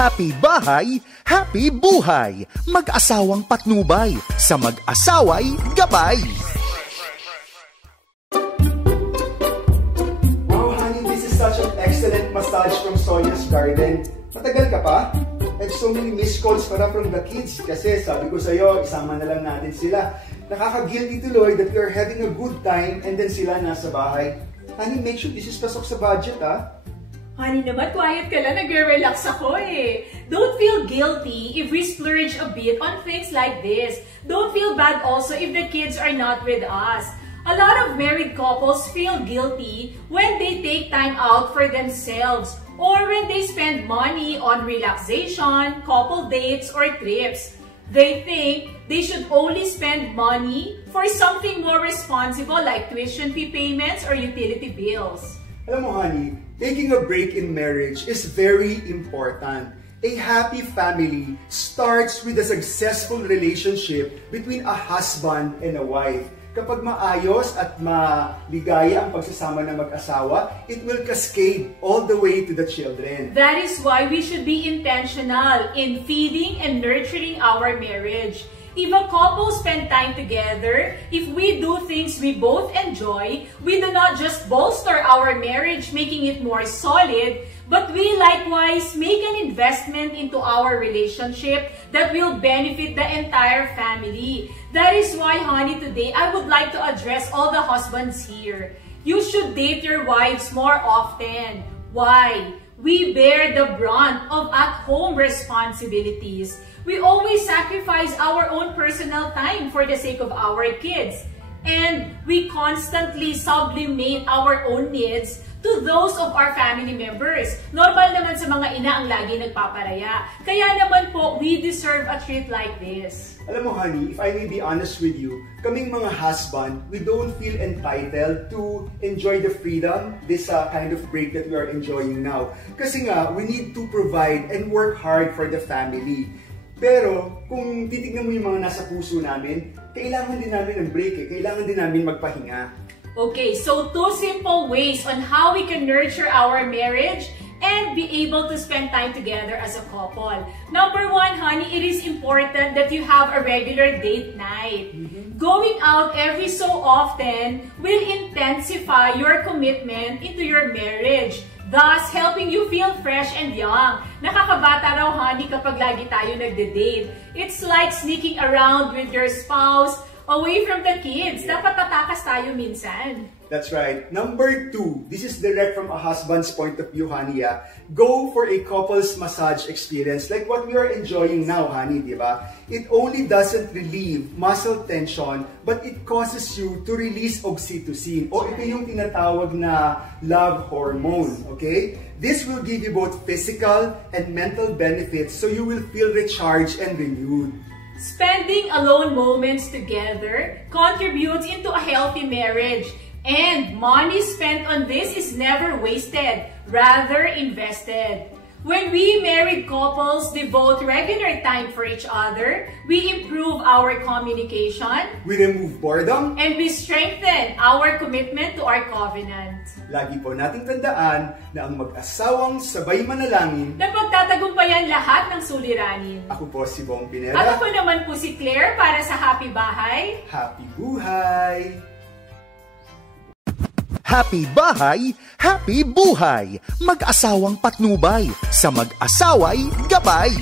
Happy bahay, happy buhay. Mag-asawang patnubay, sa mag-asaway gabay. Wow, honey, this is such an excellent massage from Sonia's Garden. Matagal ka pa? I have so many missed calls para from the kids kasi sabi ko sa'yo, isama na lang natin sila. Nakaka-guilty tuloy that we are having a good time and then sila nasa bahay. Honey, make sure this is pasok sa budget, ha? Honey naman, quiet ka lang. Nagre-relax ako eh. Don't feel guilty if we splurge a bit on things like this. Don't feel bad also if the kids are not with us. A lot of married couples feel guilty when they take time out for themselves or when they spend money on relaxation, couple dates, or trips. They think they should only spend money for something more responsible like tuition fee payments or utility bills. Alam mo, honey, taking a break in marriage is very important. A happy family starts with a successful relationship between a husband and a wife. Kapag maayos at maligaya ang pagsasama ng mag-asawa, it will cascade all the way to the children. That is why we should be intentional in feeding and nurturing our marriage. If a couple spend time together, if we do things we both enjoy, we do not just bolster our marriage, making it more solid, but we likewise make an investment into our relationship that will benefit the entire family. That is why, honey, today I would like to address all the husbands here. You should date your wives more often. Why? We bear the brunt of at-home responsibilities. We always sacrifice our own personal time for the sake of our kids. And we constantly sublimate our own needs to those of our family members. Normal naman sa mga ina ang lagi nagpaparaya. Kaya naman po, we deserve a treat like this. Alam mo, honey, if I may be honest with you, kaming mga husband, we don't feel entitled to enjoy the freedom, this kind of break that we are enjoying now. Kasi nga, we need to provide and work hard for the family. Pero, kung titignan mo yung mga nasa puso namin, kailangan din namin ng break eh. Kailangan din namin magpahinga. Okay, so 2 simple ways on how we can nurture our marriage and be able to spend time together as a couple. Number 1, honey, it is important that you have a regular date night. Going out every so often will intensify your commitment into your marriage, thus helping you feel fresh and young. Nakakabata raw, honey, kapag lagi tayo nagde-date. It's like sneaking around with your spouse, away from the kids. Dapat tatakas tayo minsan. That's right. Number 2, this is direct from a husband's point of view, honey. Go for a couples massage experience like what we are enjoying now, honey, di ba? It only doesn't relieve muscle tension, but it causes you to release oxytocin. O ito yung tinatawag na love hormone, okay? This will give you both physical and mental benefits so you will feel recharged and renewed. Spending alone moments together contributes into a healthy marriage. And money spent on this is never wasted, rather invested. When we married couples devote regular time for each other, we improve our communication, we remove boredom, and we strengthen our commitment to our covenant. Lagi po nating tandaan na ang mag-asawang sabay manalangin na pagtatagumpayan lahat ng suliranin. Ako po si Bong Pineda. At ako naman po si Claire para sa Happy Bahay, Happy Buhay! Happy bahay, happy buhay. Mag-asawang patnubay, sa mag-asaway gabay.